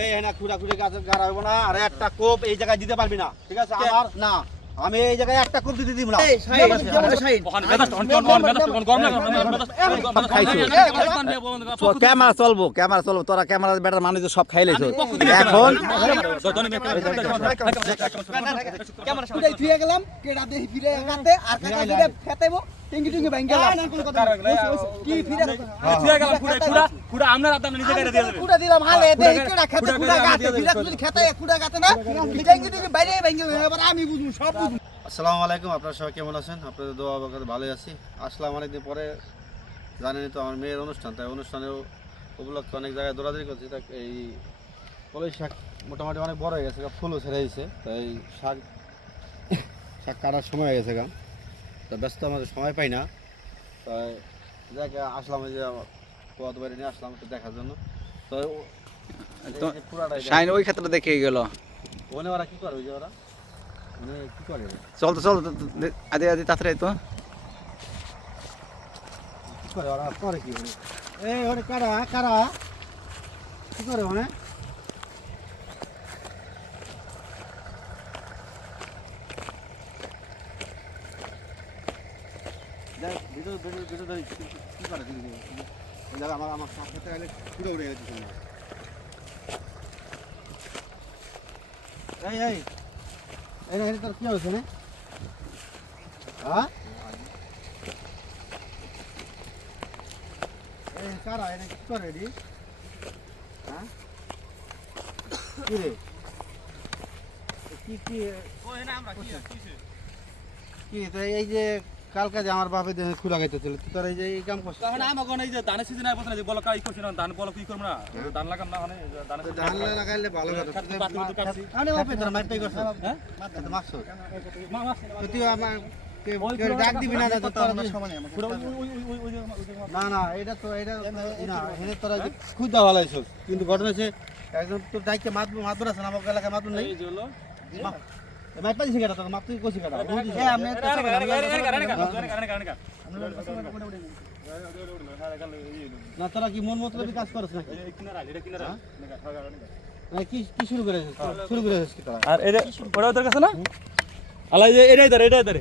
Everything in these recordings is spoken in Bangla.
এই না খুঁড়া খুঁড়ে গাছ গাড়া হইব না আর একটা কোপ এই জায়গায় দিতে পারবি না। ঠিক আছে? আমার না। আমি এই জায়গায় একটা কোপ দিতে দিব না ক্যামেরা চলবো ক্যামেরা চলবো তোরা ক্যামেরা বেটার মানুষ সব খাইলে এখন ফিরে কুড়া দিলাম হালে কেডা খেতে কুড়া গাতে খেতে কুড়া গাতে না? টিঙ্গি টিঙ্গি বাইরে এবার আমি সব বুঝব। আসসালামু আলাইকুম আপনারা সবাই কেমন আছেন? আপনাদের দোয়া বরকত ভালোই আছি। আসলাম অনেকদিন পরে জানেনই তো আমার মেয়ের অনুষ্ঠান তাই অনুষ্ঠানেও উপলক্ষে অনেক জায়গায় দৌড়াদৌড়ি করছি। এই কলই শাক মোটামুটি অনেক বড় হয়ে গেছে ফুলও ছেড়ে দিয়েছে তাই শাক শাক কাটার সময় হয়ে গেছে গা। তা ব্যস্ত আমাদের সময় পাই না। তাই দেখ আসলাম যে কত বাড়ি নিয়ে আসলাম একটু দেখার জন্য। তো শাইন ওই ক্ষেত্রে দেখে গেল। ওনে ওরা কি করে ওই যে ওরা? কি করে? চল তো চল আদি আদি তাড়াতাড়ি তো। কি করে ওরা? করে কি ওনে? এই ওরে কারা কারা? কি করে ওনে দেখ ভিডিও ভিডিও ভিডিও ধরি কি কি করে কি এই জায়গা আমার আমার সাথে গেলে পুরো উড়ে গেছে এই এই। এই এই তোর কি হয়েছে রে? হ্যাঁ এই কারা এনে কি করে রে? হ্যাঁ? কি রে? কি কি কি তো এই যে কালকে যে আমার বাপে খুলা গাইতেছিল তুই তোর এই যে এই কাম করছিস তো ধান লাগাইলে ভালো কথা আরে বাপে তোর মাইটাই করছিস হ্যাঁ? তো মারছ। তো তুই আমার কে- কেউ ডাক দিবি না তো তোর না না এটা তো এটা না হেনে তোরা যে খুদ দেওয়া হলাইছিস কিন্তু ঘটনা হচ্ছে একজন তোর ডাইকে মাতবো মাতবো না আমাকে এলাকায় মাতবো নাই? মাইট পাইছি কেটা তোর মাতবি কইছি কেটা হ্যাঁ আপনি তো সব না তোরা কি মন মতলবি কাজ করছ নাকি না, কি কি শুরু করেছিস তোরা? শুরু করেছিস কি তোরা আর যে ওটা ওদের কাছে না আলাই যে এটাই ধরে এটাই ধরে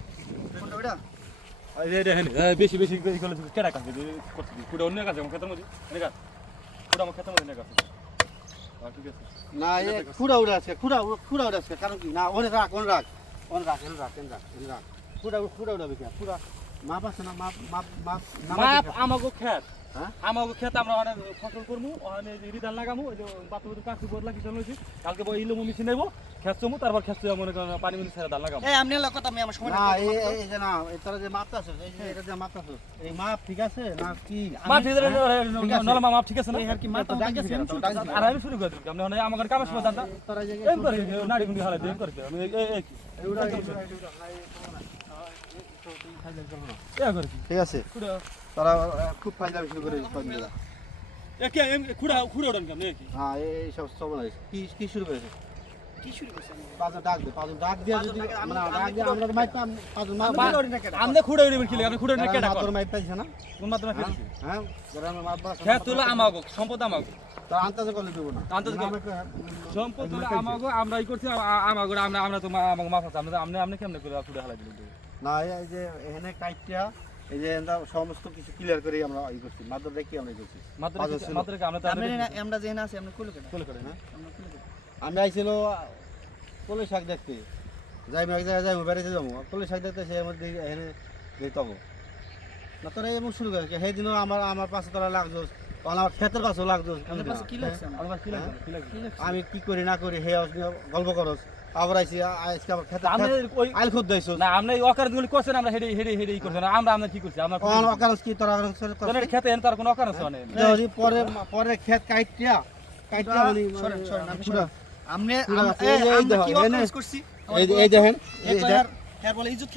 এই যে এটা হেন বেশি বেশি বেশি করলে কাছে করতে পুরো অন্য কাছে আমার ক্ষেতের মধ্যে এনে কাজ আমার ক্ষেতের মধ্যে কাজ ঠিক আছে না এ খুড়া উড়ে আছে খুড়া খুড়া উড়ে আছে। কারণ কি? না ওনে রাখ ওনে রাখ। ওনে রাখ এনে রাখ এনে রাখ এনে রাখ। খুড়া খুড়া উড়াবে কে? খুড়া মাপ আছে না? মাপ মাপ মাপ মাপ আমাগো খেত? আমাগো ক্ষেত আমরা অনেক ফসল করব ওখানে যে লাগামু ওই যে বাতু কাকু বদলা কিছু কালকে ইলমো মেশিন নেব। চমু তারপর চমু মনে করেন পানি মিনি ছেড়ে দাল লাগাবো। এই আপনি লোক কথা আমি আমার সময় না এই এই- যে না তোরা যে মাপটা আছে এই যে এটা যে মাপটা আছে এই মাপ ঠিক আছে না কি? মাপ ঠিক আছে ঠিক আছে। নরমা মাপ ঠিক আছে না? আর কি? তোরা ডাক দিছি আর আমি শুরু করে দিলাম আপনি মানে আমার কামের সময় দাদা তোরা এই যে এম করে নাড়ি গুন্ডি হালাই এম করে আমি এই এই এই উড়া- ঠিক আছে। তারা খুব ফাইদামি শুরু করে দিয়েছে এ কি এম খুড়া খুড়া ওড়ান কেমন কি? হ্যাঁ এই এই সব সব কি কি শুরু করেছে? সম্পদ আমাগো। না। সম্পদ আমাগো আমরা ই করছি আ- আমাগো আমরা আমরা তো আমাগো মাফ আছে আমরা আমনে আমনে কেমনে করে খুড়া হালাই দিলেন না এই যে এখানে এই যে আমরা সমস্ত কিছু ক্লিয়ার করে আমরা ই করছি মাত্র দেখি আমরা করছি? আমরা তো আমরা যেখানে আছি করে হ্যাঁ আমরা আমি আইছিল কলে শাক দেখতে। যাই এক জায়গায় যাই বেড়াইতে যাব কলে শাক দেখতে সে মধ্যে এখানে হব না তোরা এমন শুরু করে সেই দিনও আমার আমার পাশে তোরা আমার ক্ষেতের পাশেও লাগছে? আমি কি করি না করি হে গল্প করস। আবার আইসি আজকে আবার খেতে আমরা আইল খুদ না আমরা এই অকারণ গুলি করছেন আমরা হেডে হেডে হেডে করছেন আমরা আমরা কি করছি? আমরা কোন অকারস কি তোরা খেতে এন তার কোনো অকারণ আছে না। যদি পরে পরে ক্ষেত কাইটিয়া সরেন, সরেন। আপনি এই করছি? এই দেখেন এই এই তো দেখ আর হ্যাঁ বলে ইজ্জত?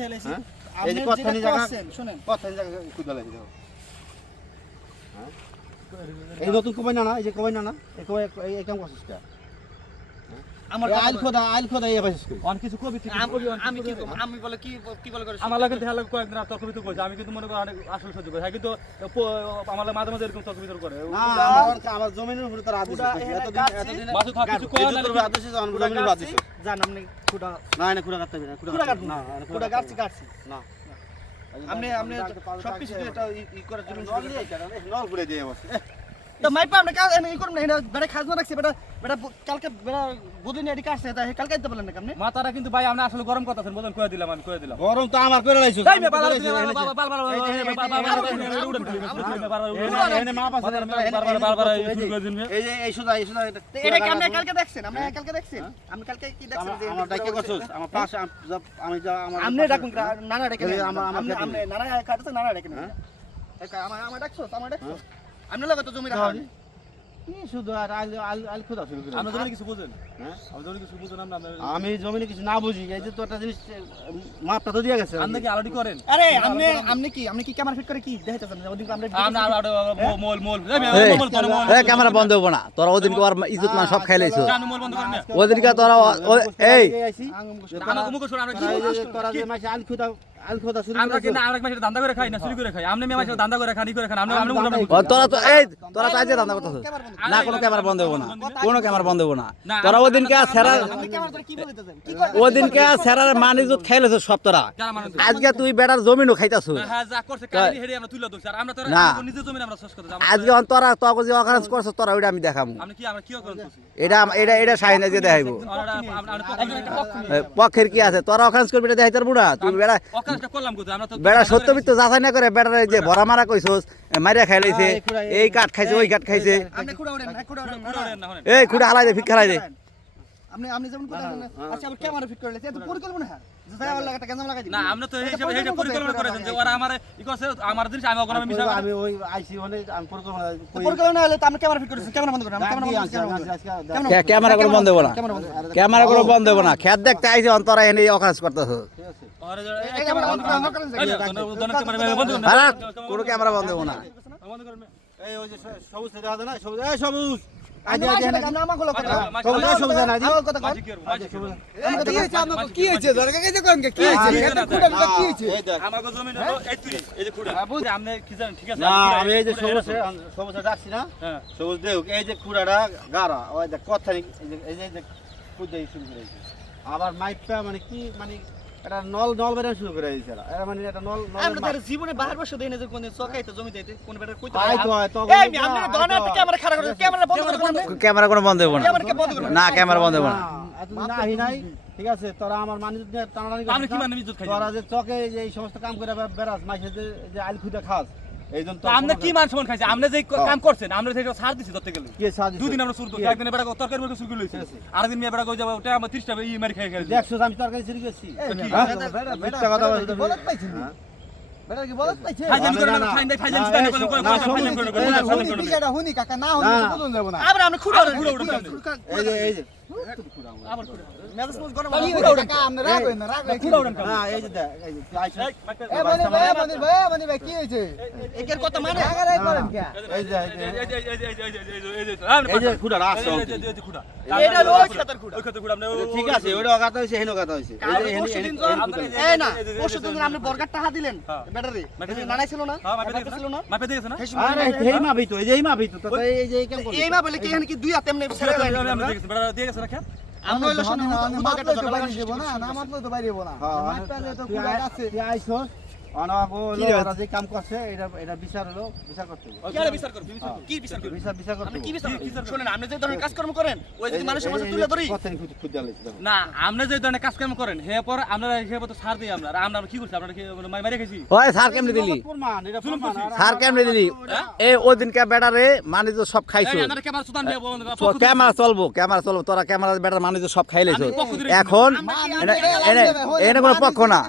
এই যে কথানি জায়গা- শুনেন। কথা জায়গা খুদা লাগি দাও? এই নতুন কমাই না না এই যে কমাই না না এই কমাই এই কাম করছিস আমার আইল খোদা আইল খোদা এই পাইছিস অন কিছু কবি আমি আমি কি আমি বলে কি কি বলে করে আমার লাগে দেখা লাগে কয়েকদিন তর্ক বিতর্ক আমি কিন্তু মনে করি অনেক আসল সহ্য করি হ্যাঁ কিন্তু আমার মাঝে মাঝে এরকম তর্ক বিতর্ক করে আমার আমার জমিনের উপরে তোর আদেশ এতদিন এতদিন মাসুদ থাক কিছু কয় না আদেশ আমার জমিনের আদেশ। জান আপনি খুদা না না খুদা কাটতে না খুদা খুদা না। না না, কাটছি কাটছি। না। আপনি আপনি সবকিছু এটা ই- ই করার জন্য নল দিয়ে নল ঘুরে দিয়ে বস তো মাইপা আপনি কাজ এনে ই করুন না এটা বেটা খাজনা রাখছে বেটা বেটা কালকে বেটা বুদিন এডি কাটছে তা কালকে দিতে বলেন না আপনি মাথাটা কিন্তু ভাই আমরা আসলে গরম কথা আছেন বলেন কয়ে দিলাম আমি কয়ে দিলাম গরম তো আমার করে লাইছো তাই মে বারবার বারবার বারবার এই যে এই সুদা এই সুদা এটা কি আপনি কালকে দেখছেন আপনি কালকে দেখছেন আপনি কালকে কি দেখছেন যে আমার ডাকে করছস আমার পাশে আমি যা আমার আপনি ডাকুন নানা ডেকে আমার- আমার আপনি নানা কাটছে নানা ডেকে হ্যাঁ? আমার আমার ডাকছো আমার ডাকছো আপনি লাগে তো জমি রাখা কি শুধু আর আল আল আল খোদা শুরু করে আমরা জমি কিছু বুঝেন হ্যাঁ? আমরা জমি কিছু বুঝেন আমরা আমি জমিনে কিছু না বুঝি এই যে তো একটা জিনিস মাপটা তো দিয়ে গেছে আপনি কি আলাদি করেন আরে আপনি আপনি কি আপনি কি ক্যামেরা ফিট করে কি দেখাইতেছেন ওদিকে আমরা আমরা মোল মোল এই, মোল তোর মোল এই ক্যামেরা বন্ধ হব না তোরা ওদিনকে ওর ইজ্জত মান সব খাই লাইছো ওদিনকে তোরা এই তোরা যে মাসে আল তোরা তো এই তোরা তো আজকে করতেছ না কোনো ক্যামেরা বন্ধ হব না। কোনো ক্যামেরা বন্ধ হব না। তোরা ওদিনকে সেরা আপনি ক্যামেরা ধরে কি বলতেছেন? কি ওদিনকে সেরার মান ইজ্জত খাই সব তোরা। আজকে তুই বেটার জমিনও খাইতাছো হ্যাঁ যা না। করতে আজকে তোরা তোকে যে অকারেন্স করছ তোরা ওইটা আমি দেখাবো আপনি কি আমরা কি করেন এটা এটা এটা শাহিন আজকে দেখাইবো। পক্ষের কি আছে? তোরা অকারেন্স করবি এটা দেখাইতে পারব না? তুই বেড়া সত্য করলাম কোথায়? আমরা তো বেড়া সত্যবিত্ত যাচাই না করে বেড়ার যে ভরা মারা কইছস মারিয়া খাই লাইছে এই কাঠ খাইছে ওই কাঠ খাইছে। আপনি কুড়া ওড়েন না কুড়া ওড়েন পুরো না হন এই খুঁড়ে হালাই দে ফিক খালাই দে। আপনি আপনি যেমন কথা আচ্ছা আবার ক্যামেরা ফিট করে লেছে এত পরিকল্পনা হ্যাঁ। যাই আমার লাগা গেঞ্জাম লাগাই দিন না আমরা তো এই হিসাবে এই পরিকল্পনা করেছেন যে ওরা আমার ই করছে আমার জিনিস আমি ওখানে মিশা আমি ওই আইসি মানে আমি পরিকল্পনা পরিকল্পনা হলে তো আপনি ক্যামেরা ফিট করেছেন ক্যামেরা বন্ধ করেন ক্যামেরা বন্ধ আজকে- করেন আজকে- আজকে- আজকে- ক্যামেরা ক্যা- বন্ধ হব না। ক্যামেরা বন্ধ বন্ধ হব না। খেত দেখতে আইছে অন্তরা এনে অকারেন্স করতেছ। কোনো ক্যামেরা বন্ধ হব না। এই ওই যে সবুজ দেখা যায় না সবুজ। এই সবুজ! কথা। সবুজ এই দি আমার কথা কি কি কি কি? কি আমাকে জমি হলো যে খুঁড়া। বুঝলি, আপনি কি জানেন, ঠিক আছে? না আমি এই যে সবুজ সবুজ ডাকছি না হ্যাঁ। সবুজ দেখ এই যে খুঁড়াটা গাড়া ওই দেখ কথা এই যে এই যে- এই শুরু করে আবার মাইকটা মানে কি মানে এটা নল নল বেরান শুরু করে দিয়েছে এরা। মানে এটা নল নল আমরা তার জীবনে বাহার বছর দেই না যে কোন চকাইতে জমি দিতে কোন বেটার কইতে আই তো তো। এই আমি দনা ক্যামেরা খাড়া করে ক্যামেরা বন্ধ করে ক্যামেরা কোনো বন্ধ হব না। ক্যামেরা বন্ধ করে? না ক্যামেরা বন্ধ হব না। নাই। ঠিক আছে তোরা আমার মানুষ টানাটানি? মানে তোরা যে চকে যে এই সমস্ত কাম করে বেরাস মাইসে যে যে আইল খুদে খাস। আপনি কি মান সম্মান খাইছে? আপনি যে কাম করছেন, আমরা সেটা ছাড় দিছি ধরতে গেলে। দুদিন আমরা একদিন বেড়া তরকারি শুরু করে লইছি। আরেকদিন মেয়ে বেড়া কই যাব, ওটা আমার 30 ই মারি খাই দিছি। আমি তরকারি? হ্যাঁ? বলত হ্যাঁ? বলত আমরা আমরা খুড়া খুড়া এই যে এই যে আপনি ঠিক আছে অগাত হেন অগাত না পরশু দিন বর্গার টাকা দিলেন। ব্যাটারি নানাই ছিল না ব্যাটারি দিয়েছে ছিল না না? মাপে দিয়েছে না? এই মাপি তো এই যে তো তো এই যে এই কেমন এই মা কি দুই হাতে এমনি দিয়ে গেছি, বেড়া দিয়ে গেছে না খেত? আমরা তো বাইরে যাব না না মাতলে তো বাইরে যাব না। হ্যাঁ, মাপলে তো পুরা আছে। তুই আইছস, কাম করছে, এটা- এটা বিচার হলো, বিচার করতে হবে। বিচার করব? কি বিচার করব? বিচার- বিচার করতে কি বিচার শুনেন আপনি যে ধরনের কাজকর্ম করেন ওই যদি মানুষের মাঝে তুলে ধরি। কথানি খুঁজে- খুঁজে আলাইছি, দেখো। না আপনি যে ধরনের কাজ করেন হে পর আমরা হে তো ছাড় দিই আমরা। আমরা আমরা কি করছি? আপনারা কি মানে মারি ওই স্যার কেমনি দিলি? প্রমাণ, এটা প্রমাণ, আর- স্যার কেমনি দিলি? এই ওই দিনকে বেটারে মানে তো সব খাইছো ক্যামেরা চলবো ক্যামেরা চলবো। তোরা ক্যামেরা বেটার মানে তো সব খাই লাইছো আমি পক্ষ ধরে এখন এনে কোনো পক্ষ না।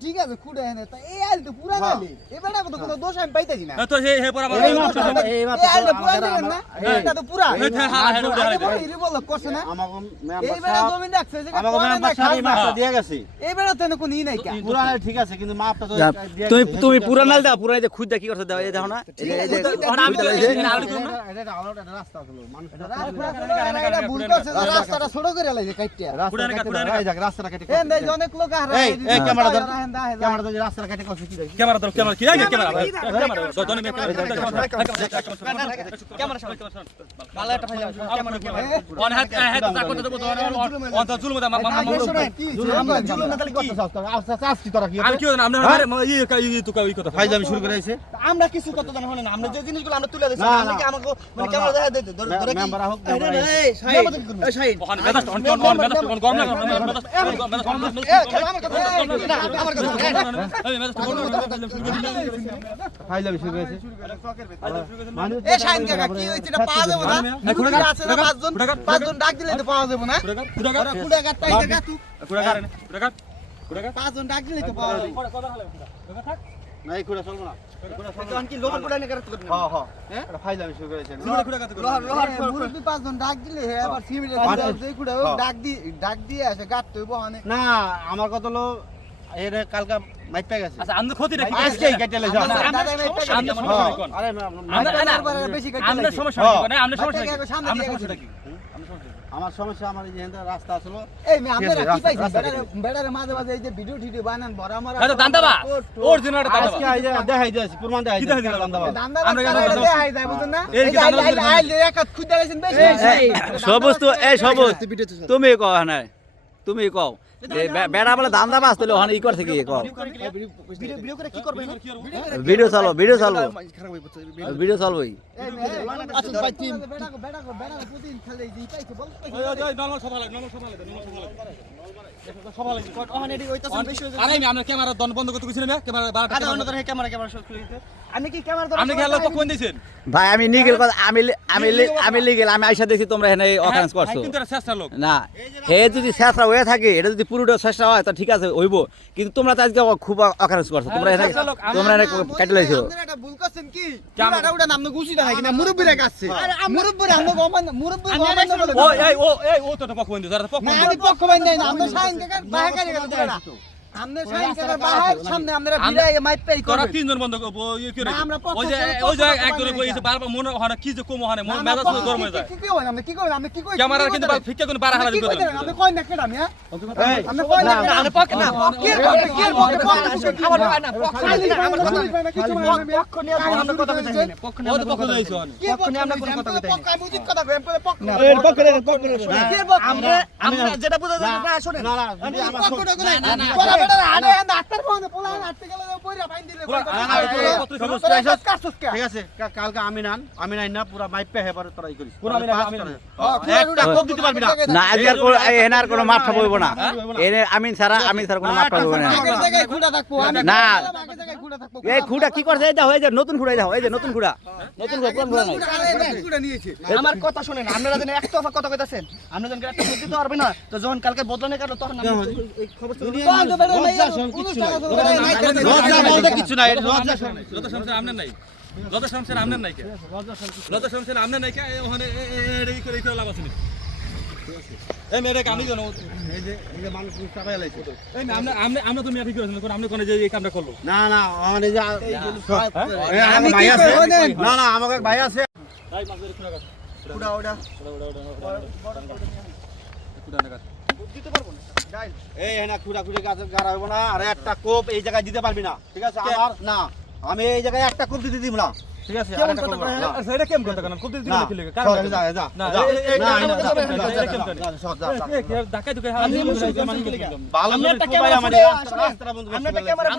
ঠিক আছে খুঁড়ে এনে এই আইল আইল তো পুরা গালি এবারে কত কোনো দোষ আমি পাইতেছি না। তো হে হে পর আমার এই মাত্র এই আইলটা পুরা দিলেন না? এটা তো পুরা। এই উঠে আগে হারাই বড় হিরি বলক করছে না। আমাকে এই জমি দেখছে যে আমাকে মেম্বার সাহেব মাপটা দিয়ে গেছে। এই তো কোনো ই নাই কা। পুরা ঠিক আছে কিন্তু মাপটা তো তুমি তুমি পুরা নাল দাও পুরা যে খুদ দেখি করছে? দাও এই দেখো না। এই যে এই যে আমি তো এটা- এটা- এটা রাস্তা ছিল মানুষ এটা ভুল করছে রাস্তাটা ছোট করে লাইছে রাস্তা এই অনেক লোক এই এই ক্যামেরা ধর ক্যামেরা ক্যামেরা ধর ক্যামেরা ধরো ক্যামেরা কি আগে ক্যামেরা ক্যামেরা দনে মে ক্যামেরা ভালো একটা ফাইল ক্যামেরা ক্যামেরা অন হাত হাত তা করতে দেবো অন তো জুলুম দা মামা আমরা জুলুম না তাহলে কি আচ্ছা চাচ্ছি তোরা কি আমি কি জানি আমরা ই ই তো কাই কথা ফাইজলামি শুরু করে আইছে আমরা কিছু কত জানা হলে না আমরা যে জিনিসগুলো আমরা তুলে দিছি না, আমরা কি না। আমাকে মানে ক্যামেরা দেখা দিতে ধরে ধরে কি মেম্বার হোক মেম্বার আইছে। এই শাহিন এই শাহিন ওখানে বেদাস অন অন অন বেদাস অন গরম লাগা বেদাস এ খেলা আমার কথা আমার কথা ফাইজলামি শুরু করে আইছে মানুষ এ শাহিন কাকা কি হইছে এটা পাওয়া যাবে না। মুরগি আছে না পাঁচজন? পাঁচজন ডাক দিলে তো পাওয়া যাবে না। খুঁড়া চলবো হ্যাঁ? হ্যাঁ আমার কত লো এর কালকা মাইপা গেছে। আচ্ছা আমরা ক্ষতি নাকি? আজকেই কেটে লেছে আমরা দাদা আমি একটা আমরা গাড়ি সমস্যা কোন আরে আমরা বেশি সমস্যা আমরা সমস্যা সমস্যা সমস্যা এই যে রাস্তা আসলো। এই মে কি রাস্তা- বেড়ারে মাঝে মাঝে এই যে ভিডিও টিডিও বানান বড় আমার হ্যাঁ তো দান্দাবা অরিজিনাল দান্দাবা আজকে যে দেখাই প্রমাণ দেখাই কি দিয়েছি দেখাই দিলাম? দান্দাবাদ। দান্দা আমরা কেন দেখাই বুঝুন না? এই যে দান্দা আইল আইল এক হাত খুদ দিয়েছেন বেশি। সবুজ তো এই সবুজ তুমি কও না তুমি কও। বেড়া বলে দান্দা বাস তুলে ওখানে ই করছে কি ভিডিও ভিডিও করে কি করবেন ভিডিও চালো। ভিডিও চালবো ভিডিও চালবোই। ভাই টিম বেড়া বেড়া বেড়া প্রতিদিন খেলে এই পাইছে বল নরমাল সভা লাগে নরমাল সভা লাগে নরমাল সভা লাগে সভা লাগে ওখানে এডি হইতাছেন বেশি হইছে আরে আমি আমরা ক্যামেরা দন বন্ধ করতে কইছিলাম ক্যামেরা ক্যামেরা ক্যামেরা আপনি কি ক্যামেরা ধরে আপনি কি আল্লাহ কোন দিয়েছেন ভাই আমি নিগেল কথা আমি আমি আমি লিগেল আমি আইসা দেখছি তোমরা এখানে অকারেন্স করছ কিন্তু এটা লোক না হে যদি শেষরা হয়ে থাকে এটা যদি পুরোটা শেষরা হয় তো ঠিক আছে হইব কিন্তু তোমরা তো আজকে খুব অকারেন্স করছ তোমরা এখানে তোমরা এখানে কেটে লাইছো এটা ভুল করছেন কি পুরাটা উড়া নাম গুছি দেখাই কিনা মুরব্বিরা কাছে মুরব্বিরা আমরা গমান মুরব্বি গমান ও এই ও এই ও তো পক্ষ বন্ধু যারা পক্ষ আমি পক্ষ বাইন না আমরা সাইন কাকার বাহার কারি গেল পুরাটা আমনে সাইন কাকার বাহার সামনে আমরা ভিড়াই মাইপ পাই তোরা তিনজন বন্ধ করব ইয়ে কি আমরা ওই যে ওই যে একজনে কইছে বারবার মনে হয় না কি যে কম হয় না না, না, মেজাজ পক্ষ- গরম হয়ে যায় কি- কি কইন কি কইন আপনি কি কইন ক্যামেরা কিন্তু ফিকে কোন বারা হারা কি দিবে কইন না কেডা মিয়া এই, আপনি না কেডা আপনি না কি কি আমার ভাই না পক্ষ আমার কথা কিছু মানে নিয়ে আমরা কথা কইতেছি পক্ষ ও তো পক্ষ দিয়েছ কি পক্ষ নিয়ে আমরা কোনো কথা কইতেছি পক্ষ আমি উচিত কথা কই পক্ষ না এর পক্ষে রে, পক্ষে রে, শোনো। কি পক্ষ আমরা আমরা যেটা বুঝা যায় না শুনেন না, না, যদি আমার না না না বলা বেটা আরে ডাক্তার ফোন পোলা হাঁটতে ফাইন দিলে না, না, এই- সমস্যা আছে কাটছস কে? ঠিক আছে কালকে আমি নান আমি নাই না পুরা মাইপে হেবার তোরা করিস। পুরা আমি আমি একটা কোপ দিতে পারবি না। না আজকে আর কোনো- এই এনে আর কোনো মাঠটা বইব না। এনে আমিন ছাড়া আমিন ছাড়া কোনো মাঠটা বইব না। আগের জায়গায় খুঁড়া থাকব আমি না। আগের জায়গায় খুঁড়া থাকব। এই খুঁড়া কি করছে? এই দেখো এই যে নতুন খুঁড়া এই দেখো এই যে নতুন খুঁড়া নতুন খুঁড়া পুরান খুঁড়া নাই। আমার কথা শুনেন আপনারা যেন একতরফা কথা কইতাছেন। আমরা যখন একটা বুদ্ধি দিতে পারবে না তো যখন কালকে বদলানে কাটলো তখন খবর শরম নাই। লজ্জা বলতে কিচ্ছু নাই। যত সমস্যা আমনের নাই যত সমস্যা আমনের নাই যত সমস্যা আমনের নাই ওখানে এই করে লাভ আছে? এই মেয়েটা কামড়ি কেন এই যে এই যে মানুষ চাপাই লাইছে এই আমরা আমরা আমরা তো মেয়ে ঠিক করেছেন কোন আপনি কোন যে এই কামটা করল না না আমার এই যে আমি ভাই আছে না না আমাকে ভাই আছে ভাই এই হ্যাঁ খুঁড়া খুঁড়ি গাছ গাড়া হইব না। আর একটা কোপ এই জায়গায় দিতে পারবি না। ঠিক আছে? আমার না। আমি এই জায়গায় একটা কোপ দিতে দিব না। ঠিক আছে আচ্ছা এটা কথা কেন খুব দিন খেলে যা, যা, না, আমি ক্যামেরা রাস্তা-। রাস্তাটা বন্ধ ক্যামেরা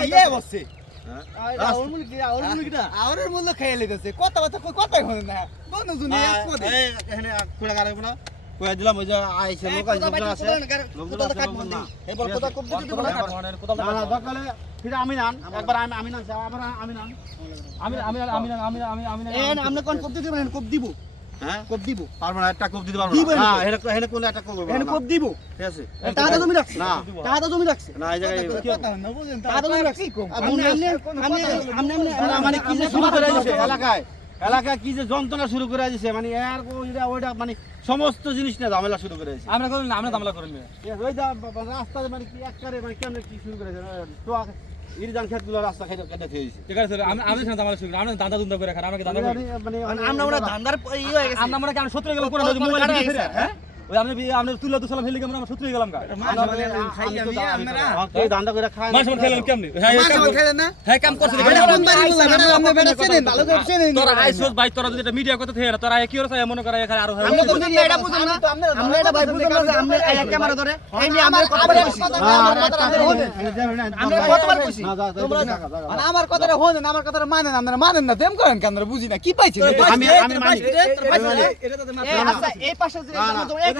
খারাপ ব্যবহার করতেছেন ক্যামেরা ক্যামেরা ফুটেছেন কেমন ক্যামেরা কি করতে হবে কি করতে হবে না ক্যামেরা আমি কি করতে হবে কোন দিন গুরুত্ব এই দেন জায়গায় এই কাম চলবে না ক্যামেরা আমি কি বলতে হবে রাস্তাটা খেয়ে লেছে রাস্তাটা খেয়ে লেছে দাউদি হ্যাঁ? রাস্তা কোবাই মানে আর ক্যামেরা ফুটে ফুটে দেশে একারে ইয়ে বসছে রাস্তা- আউরের মূল্য খেয়ে লিতেছে কথা কথা কথা হয় না। দোনো জুনি এক পদে। এই এখানে খুঁড়া গাড়া হইব না। কয়ে দিলাম ওই যে আইছে লোক আইছে লোকজন আছে। লোকজন কোথাও আছে কাটবো লোকজন না না এই বল কোথাও কম দিতে দিব না না না দরকার হলে ফিরে আমি নান একবার আমি আমি নান আবার আমি নান আমি আমি আমি আমি আমি আমি এ না আপনি কোন কোপ দিতে পারেন কোপ দিব। হ্যাঁ? কোপ দিব। পারব না একটা কোপ দিতে পারব দিবেন না। হেনে হেনে কোন একটা কোপ এখানে কোপ দিব। ঠিক আছে। টাকা জমি রাখছে। না। টাকা জমি রাখছে। না এই জায়গায় টাকা জমি রাখছি। আপনি আপনি আপনি আপনি মানে কি যে শুরু করে দিয়েছে এলাকায় এলাকায় কি যে যন্ত্রণা শুরু করে দিয়েছে মানে এর ওইটা ওইটা মানে সমস্ত জিনিস নিয়ে ঝামেলা শুরু করে দিয়েছে আমরা করুন না আমরা ওই যা রাস্তায় মানে কি একবারে মানে কেমনে কি শুরু করেছে তো ইরজান খেতগুলো রাস্তা খেতে কেটে খেয়ে ঠিক আছে আমি আমি সাথে জামলা শুরু আমরা দান্দা দুন্দা করে খান আমাকে দান্দা মানে আমরা আমরা ধান্দার ই হয়ে গেছে। আমরা মনে কেন শত্রু গেলাম করে মোবাইল কাটা হ্যাঁ? ওই আপনি আপনি তুলা দুসলা ফেলে গেলাম আমরা শত্রু গেলাম গা। এই ধান্দা করে খায় মানুষ খেলাম কেমনি? হ্যাঁ এই খেলেন না? হ্যাঁ কাম করছে দেখে কোন বাড়ি বললাম এটা আপনি বেটা চেনেন ভালো করে চেনেন। তোরা আইসোস ভাই তোরা যদি এটা মিডিয়া কথা থেকে তোরা কি ওরা মনে করে এখানে আরও আমরা তো এটা বুঝুন না। আমরা এটা ভাই বুঝুন না যে আমরা এই ক্যামেরা ধরে। এই নিয়ে আমরা কইছি আমার কথাটা আপনি শুনেন আমরা কতবার কইছি তোমরা মানে আমার কথাটা শুনেন আমার কথাটা মানেন আপনারা মানেন না। তেম করেন কেন বুঝি না। কি পাইছেন আমি আমি মানি। এ আচ্ছা এই পাশে যে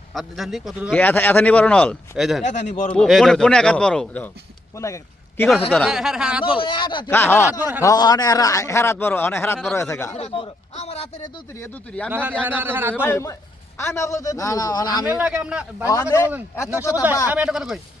নল? আছে আমি আমি দি বড়? কে করছ তোরা? বল কা হ হ অনে হেরাত বড় অনে হেরাত বড় আছে কা আমার হাতের দুতুরি দুতুরি আমি আমি আমি আমি- লাগে আমরা এত কথা আমি একটা কথা কই আমি আমি আমি আমি আমি আমি আমি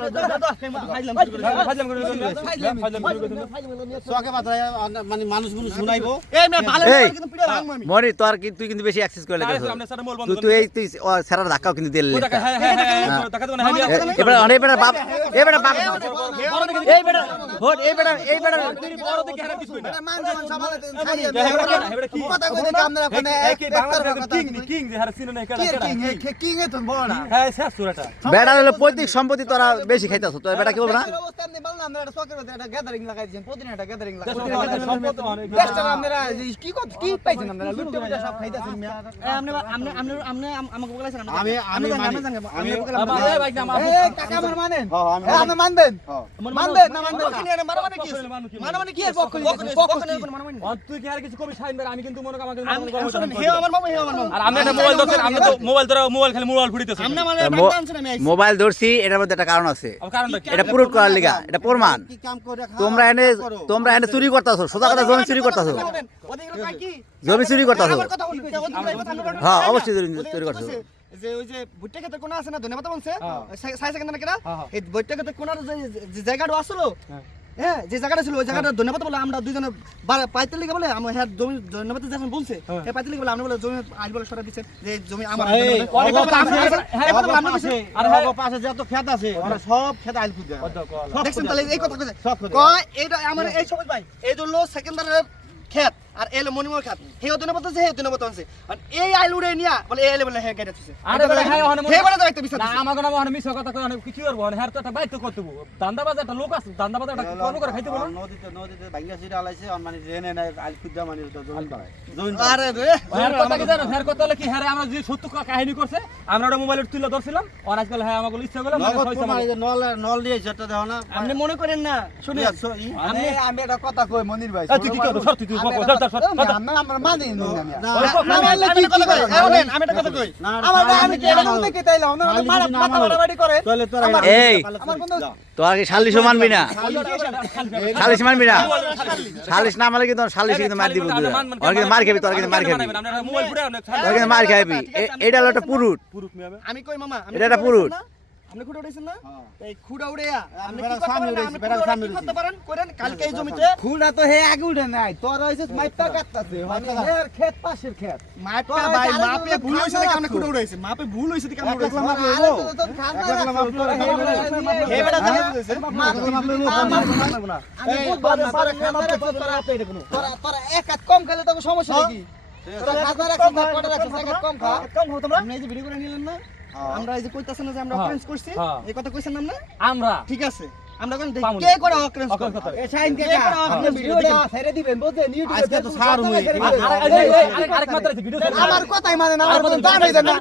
কবি সাইন বের আমি কিন্তু মনে কর আমাকে আমি শুনুন হে আমার মামা হে আমার মামা আর আমি একটা মোবাইল ধরছি আমি তো মোবাইল ধরে মোবাইল খালি ফুটিতেছে আমরা মানে। মো- বাগদান শুনে আমি মোবাইল ধরছি এটার মধ্যে একটা কারণ আছে। কি এটা প্রুফ করার লিগা? এটা প্রমাণ। তোমরা এনে তোমরা এনে চুরি করতেছো। সোজা কথা জমি চুরি করতেছো। জমি চুরি করতেছো। হ্যাঁ অবশ্যই চুরি করতেছো যে ওই যে ভুট্টা খেতে কোন আছে না ধন্যবাদ বলছে সাই সেকেন্ড না? কেনা এই ভুট্টা খেতে কোনার যে যে জায়গাটা আসলো হ্যাঁ যে জায়গাটা ছিল ওই জায়গাটা ধন্যবাদ বলে আমরা দুইজনে পাইতে লিখে বলে আমার হ্যাঁ জমি ধন্যবাদ যখন বলছে। হ্যাঁ। পাইতে লিখে বলে আমরা বলে জমি আজ বলে সরা দিচ্ছেন যে জমি আমার পাশে- হ্যাঁ। পাশে। আর যত ক্ষেত আছে সব খেত আইল খুঁজে। দেখছেন তাহলে এই কথা কয় এইটা আমার এই সবুজ ভাই এই জন্য সেকেন্ডারের ক্ষেত। আর এলো মনিমর ক্ষেত হে ধন্যবাদ আছে হে ধন্যবাদ আছে আর এই আইল উড়ে নিয়া বলে এই বলে হে গাইতে আছে আরে বলে হ্যাঁ ওখানে হে বলে তো একটা না আমাকে না ওখানে মিছা কথা কই অনেক কি করব? হ্যাঁ তো একটা বাইক তো করতে দান্দা বাজার একটা লোক আছে দান্দা বাজার একটা কর্ম করে খাইতে বলো? নদীতে নদীতে ভাঙ্গা সিরা আলাইছে আর মানে জেনে নাই আইল খুঁজা মানে তো জমি পায় আরে রে। হ্যাঁ কথা কি জানো? হ্যাঁ কথা হলো কি হ্যাঁ আমরা যে সত্য কাহিনী করছে আমরা ওটা মোবাইলে তুলে ধরছিলাম। আর আজকাল হ্যাঁ আমাকে ইচ্ছা করলাম নগদ প্রমাণ নল নল দিয়ে সেটা দেখো না। আপনি মনে করেন না শুনে শুনে আমি আমি একটা কথা কই মনির ভাই। তুই কি করব? তুই তুই তোরা আমার- এই আমার বন্ধু তোরা কি সালিশও মানবি না? সালিশ মানবি না? সালিশ না? মানলে কিন্তু সালিশ কিন্তু মার দিব। ওরা কিন্তু মার খাবি তোরা কিন্তু মার খাবি। তোরা কিন্তু মার খাবি। এটা হলো একটা পুরুট। আমি কই মামা এটা একটা না? আপনি খুঁড়া উড়াইছেন না? হ্যাঁ। এই খুঁড়া উড়াইয়া আপনি কি করতে পারেন? আপনি খুঁড়া কি করতে পারেন? করেন কালকে এই জমিতে। খুঁড়া তো হে আগে উঠে নাই তোরা হইছিস মাইপা কাটতাছে মানে ক্ষেত পাশের ক্ষেত। মাপটা ভাই মাপে ভুল হইছে দেখে আপনি। খুঁড়া উড়াইছেন মাপে ভুল হইছে দেখে আপনি উড়াইছেন মাপ লইবো। তো এক। হে। মাপ মাপ না। আমি তোরা- এটা কোনো। তোরা তোরা হাত কম খেলে তো সমস্যা হ্যাঁ? নাকি? তোরা খাজনা রাখছিস না কম খা। কম খাও তোমরা। আপনি এই যে ভিডিও করে নিলেন না। আমরা এই যে কইতাছেন না যে আমরা অক্রেন্স করছি হ্যাঁ। এই কথা কইছেন না আমরা ঠিক আছে আমরা কোন। কে করে অকারেন্স করে কথা। এ শাইন কে করে আপনি ভিডিওটা ছেড়ে দিবেন বুঝছেন ইউটিউবে আজকে তো সার হই। আরে এই, এই, আরেক মাত্রা আছে ভিডিও আমার কথাই মানে না আমার কথা দাম হইছে না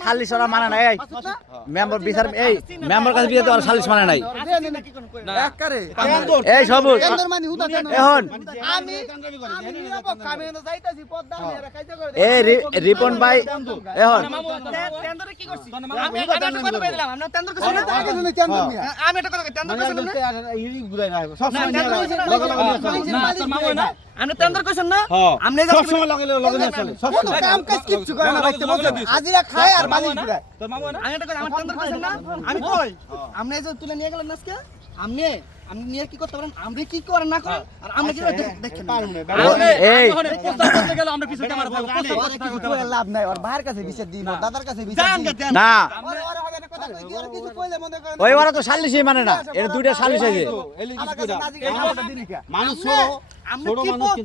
সালিশ ওরা মানে নাই। এই। মেম্বার বিচার এই। মেম্বার কাছে বিয়ে তো সালিশ মানে নাই। এই সবুজ। এখন রি- রিপন ভাই এখন। আপনি তেন্দর কইছেন না? হ্যাঁ। আপনি সব সময় লগে লগে চলে সব সময়। কাম কাজ কিচ্ছু করে না বাইতে বসে আজিরা খায় আর বালি ঘুরায় তোর মামু না? আমি একটা কথা আমার তেন্দর কইছেন না? আমি কই? আপনি যে তুলে নিয়ে গেলেন আজকে? আপনি আপনি নিয়ে কি করতে পারেন আমরা কি করেন না করেন আর আমরা কি দেখেন পারুম না, এই প্রস্তাব করতে গেলে আমরা পিছনে কিছু কইলে লাভ নাই ওর ভাইয়ের কাছে বিচার দিব দাদার কাছে বিচার গে না না কথা মনে করেন ওই ওরা তো সালিশই মানে না এটা দুইটা সালিশ আছে আমার না। কথা মানুষ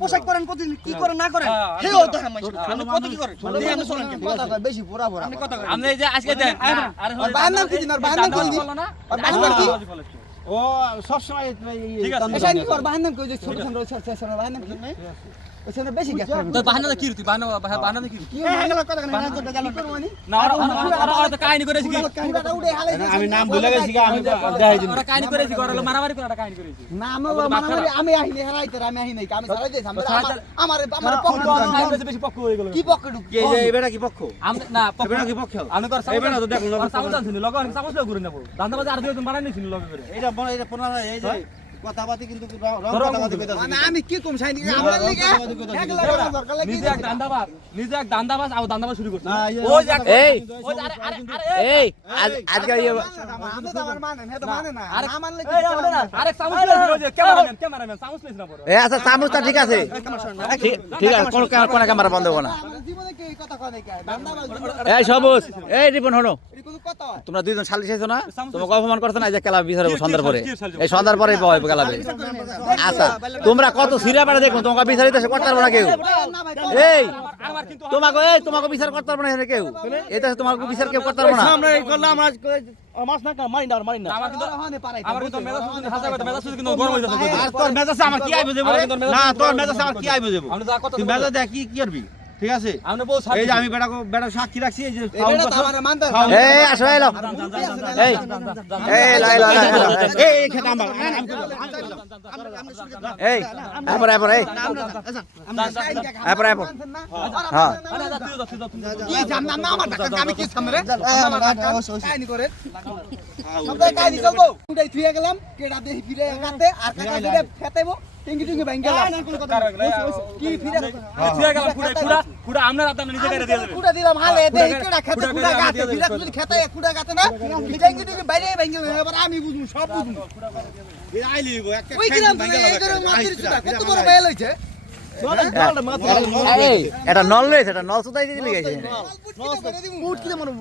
পোশাক পরেন প্রতিদিন কি করেন না করেন হ্যাঁ, হেও দেখা মাইছে আপনি কত কি করেন আপনি শুনেন কথা কয় বেশি পুরা পুরা আপনি কত করেন আমরা এই যে আজকে দেন আরে ওর কি দিন? কি? ওর বাবার কি? ও সবসময় ঠিক আছে। এসা নি কর বাহার নাম কই যে ছোট ছোট ছোট ছোট বেশি তোর বাহানা কি তুই বাহানা বাহানা কি কি না। তো কাহিনী করেছে আমি নাম ভুলে গেছি আমি দেখাই দিন। ওরা কাহিনী করেছে ওরা মারামারি করে ওরা কাহিনী করেছে। নাম মানামারি আমি আইনি হারাইতে আমি আহি নাই। আমি ছাড়াই দিয়েছি আমার আমার আমার পক্ষ বেশি পক্ষ হয়ে গেল। কি পক্ষ ঢুক কে যে কি পক্ষ? আমরা না পক্ষ কি পক্ষ? আমি কর এবারে তো দেখুন করে দান্দা আর দুই বানাই লগে করে। এইটা এটা এই যে কথাবার্তি কিন্তু রং রং কথাবার্তি কইতাছি মানে আমি কি কম সাইনি আমার লিগে একলা বড় দরকার লাগি নিজে এক দান্দাবাজ নিজে এক দান্দাবাজ আর দান্দাবাজ শুরু করছে না, ইয়ে- ওই যে এক- এই আরে আরে আরে এই আজকে ইয়ে আমি তো আমার মানে হে তো মানে না আরে মানলে কি এই না আরেক সামুজ লইছিল ক্যামেরাম্যান ক্যামেরাম্যান সামুজ লইছিল না বড় এ আচ্ছা ঠিক আছে ঠিক ঠিক আছে কোন কোন ক্যামেরা বন্ধ হব না আমার জীবনে কি এই কথা কয় নাই কায় এই সবুজ এই রিপন হয় তোমরা দুইজন সালিশ না তোমাকে অপমান করছ না এই যে খেলা বিচার সন্ধ্যার পরে এই সন্ধ্যার পরে পাওয়া আচ্ছা তোমরা কত সিরিয়া পারে দেখো তোমাকে বিচার দিতেছে করতে পারব না কেউ। এই তোমাকে এই তোমাকে বিচার করতে পারব না কেউ। এটা তোমাকে বিচার কেউ করতে পারব না। আমরা এই করলাম আজ মাছ না মারি না মারি না। আমার কিন্তু আমার কিন্তু মেজাজ শুধু হাসা কথা মেজাজ শুধু কিন্তু গরম হয়ে যাচ্ছে। আর তোর মেজাজে আমার কি আইবে যাব না তোর মেজাজে আমার কি আইবে যাব আমরা যা কথা তুই মেজাজ দেখ কি কি করবি? ঠিক আছে? বউ এই যে আমি বেটা বেটা সাক্ষী রাখছি এই যে এটা তো আমার মানতে এই আসো এলো এই। এই লাই লাই এই এই খেতে আমার আমি। এই এই। হ্যাঁ। কি জান না আমার টাকা আমি কি সামনে আমার টাকা করে। সব কাহিনী চলবো উঠাই থুয়ে গেলাম কেডা দেহি ফিরে গাতে আর কাকা ফিরে ফেতাইবো টিঙ্গি টিঙ্গি ভাঙ গেলাম। কি ফিরে তুই গেলাম? কুড়া কুড়া কুড়া আমরা রাত আমরা নিজে করে দিয়ে দেবে। কুড়া দিলাম হালে দেহি কেডা খেতে কুড়া গাতে ফিরে যদি খেতে কুড়া গাতে না টিঙ্গি টিঙ্গি বাইরে ভাঙ গেল এবার আমি বুঝমু সব বুঝমু এই আই একটা ওই গ্রাম মাটির সুদা কত বড় বাইল হইছে? এটা নল রয়েছে এটা নল সুতাই উঠ কি মনে